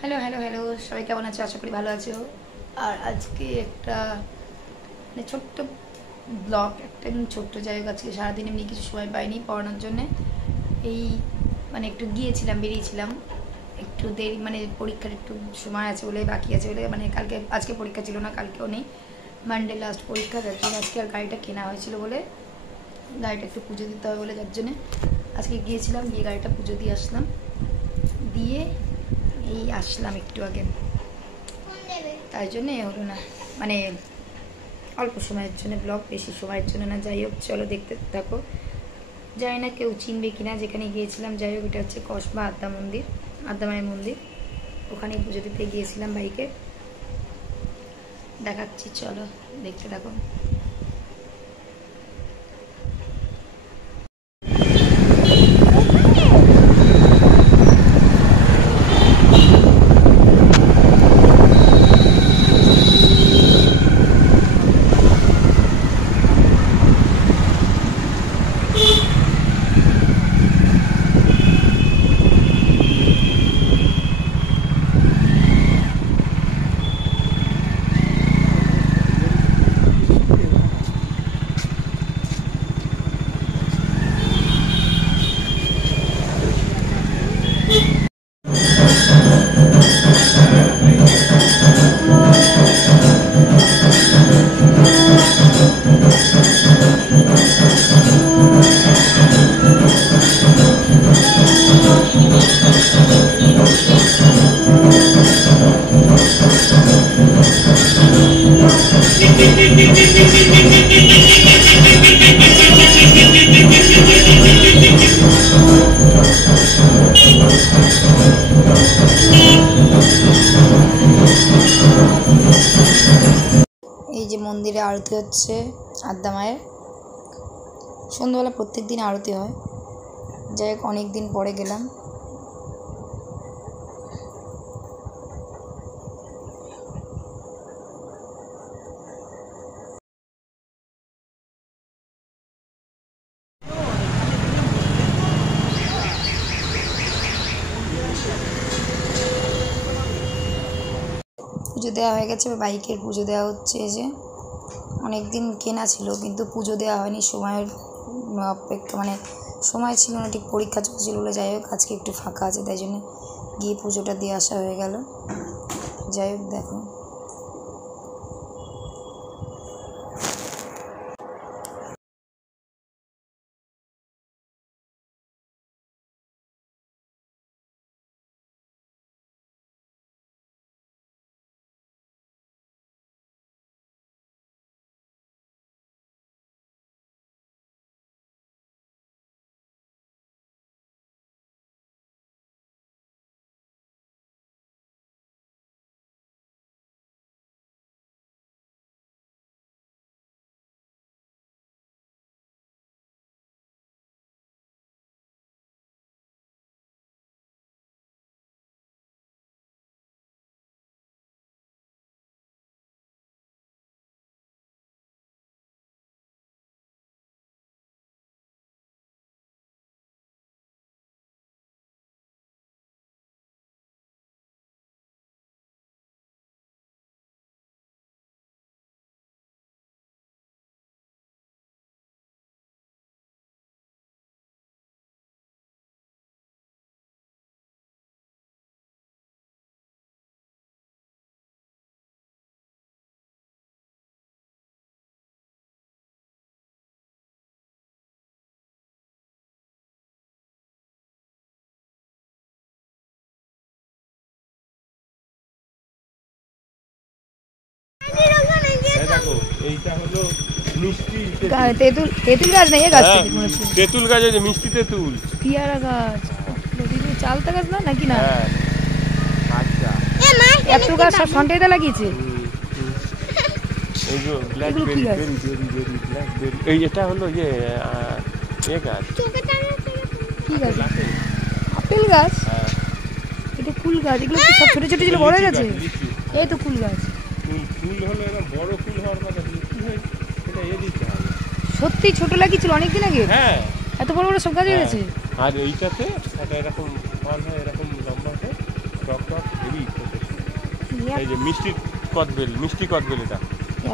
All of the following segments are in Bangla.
হ্যালো হ্যালো হ্যালো, সবাই কেমন আছো? আশা করি ভালো আছো। আর আজকে একটা ছোট্ট ব্লগ, একটা ছোট্ট জায়গা। আজকে সারাদিন এমনি কিছু সময় পাইনি পড়ানোর জন্যে। এই একটু গিয়েছিলাম, বেরিয়েছিলাম একটু দেরি, পরীক্ষার একটু সময় আছে বলে, বাকি আছে বলে, আজকে পরীক্ষা ছিল না, কালকেও নেই, মানডে লাস্ট পরীক্ষা। যার জন্য আজকে আর গাড়িটা কেনা হয়েছিল বলে, গাড়িটা একটু পুজো দিতে হবে বলে, যার জন্যে আজকে গিয়েছিলাম, গিয়ে গাড়িটা পুজো দিয়ে আসলাম। দিয়ে এই আসলাম একটু আগে, তাই জন্যে হলো না, অল্প সময়ের জন্য ব্লগ, বেশি সময়ের জন্য না। যাই হোক, চলো দেখতে থাকো। জানি না কেউ চিনবে কিনা যেখানে গিয়েছিলাম। যাই হোক, এটা হচ্ছে কসবা আদ্যা মন্দির, আদ্যা মায়ের মন্দির। ওখানে পুজো দিতে গিয়েছিলাম বাইকে, দেখাচ্ছি, চলো দেখতে থাকো। এই যে মন্দিরে আরতি হচ্ছে আদ্যা মায়ের, সন্ধ্যাবেলা প্রত্যেক দিন আরতি হয়। যাই হোক, অনেক দিন পরে গেলাম। পুজো দেওয়া হয়ে গেছে, বাইকের পুজো দেওয়া হচ্ছে। যে অনেক দিন কেনা ছিল কিন্তু পুজো দেওয়া হয়নি, সময়ের অপেক্ষা, সময় ছিল না, ঠিক পরীক্ষা চলছিল বলে। যাই হোক, আজকে একটু ফাঁকা আছে, তাই জন্য গিয়ে পুজোটা দিয়ে আসা হয়ে গেল। যাই হোক, দেখো এইটা হলো মিষ্টি তেঁতুল, তেঁতুল গাছ নেই গাছ, তেঁতুল গাছ আছে, মিষ্টি তেঁতুল। পিয়ারা গাছ, চালতা গাছ না নাকি? না, আচ্ছা, এত গাছ সব ফন্টেতে লাগিয়েছে। এই যে ব্ল্যাকবেরি, ব্ল্যাকবেরি, এই এটা হলো যে এ গাছ, কি গাছ? আপেল গাছ, এটা কুল গাছ। এগুলো কি সব ছোট ছোট ছিল, বড় হয়ে গেছে? এই তো কুল গাছ। ফুল হলো এবার বড় ফুল হওয়ার কথা, কি হয় সেটা এ দিতে হবে। সত্যি ছোট লাগিয়েছিল অনেকদিন আগে। হ্যাঁ, এত বড় বড় সব গাছ হয়ে গেছে। আর এইটাতে একটা এরকম পান হয়, এরকম লম্বা হয়, টক টক। বেরি এই যে মিষ্টি কদবেল এটা।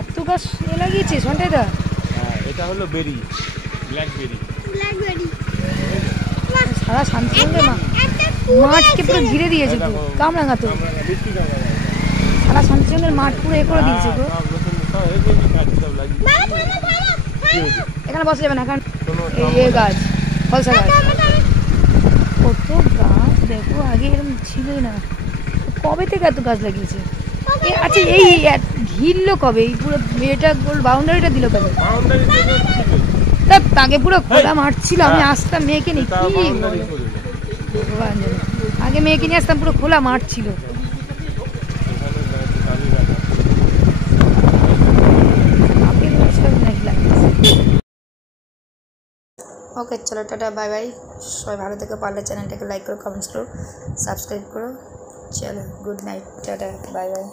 এত গাছ লাগিয়েছে সন্টাইদা? হ্যাঁ, এটা হলো বেরি, ব্ল্যাকবেরি। সারা শান্তিগঞ্জের মাঠকে পুরো ঘিরে দিয়েছে তো, কামরাঙা তো মিষ্টি কামরাঙা। সারা শান্তিগঞ্জের মাঠ পুরো এ করে দিয়েছে তো। এখানে বসা যাবে না, এখানে এই গাছ ফলসা গাছ, কত গাছ দেখো, আগে এরকম ছিলই না। কবে থেকে এত গাছ লাগিয়েছে? আচ্ছা এই ঘিরলো কবে? এই পুরো এটা গোল বাউন্ডারিটা দিল কবে? আগে পুরো খোলা মাঠ ছিল, আমি আসতাম মেয়েকে নিয়ে, কি ভগবান জানে। আগে মেয়েকে নিয়ে আসতাম, পুরো খোলা মাঠ ছিল। ওকে চলো টাটা বাই বাই, সবাই ভালো থেকে, পারলে চ্যানেলটাকে লাইক করো, কমেন্টস করো, সাবস্ক্রাইব করো। চলো good night, tata bye bye.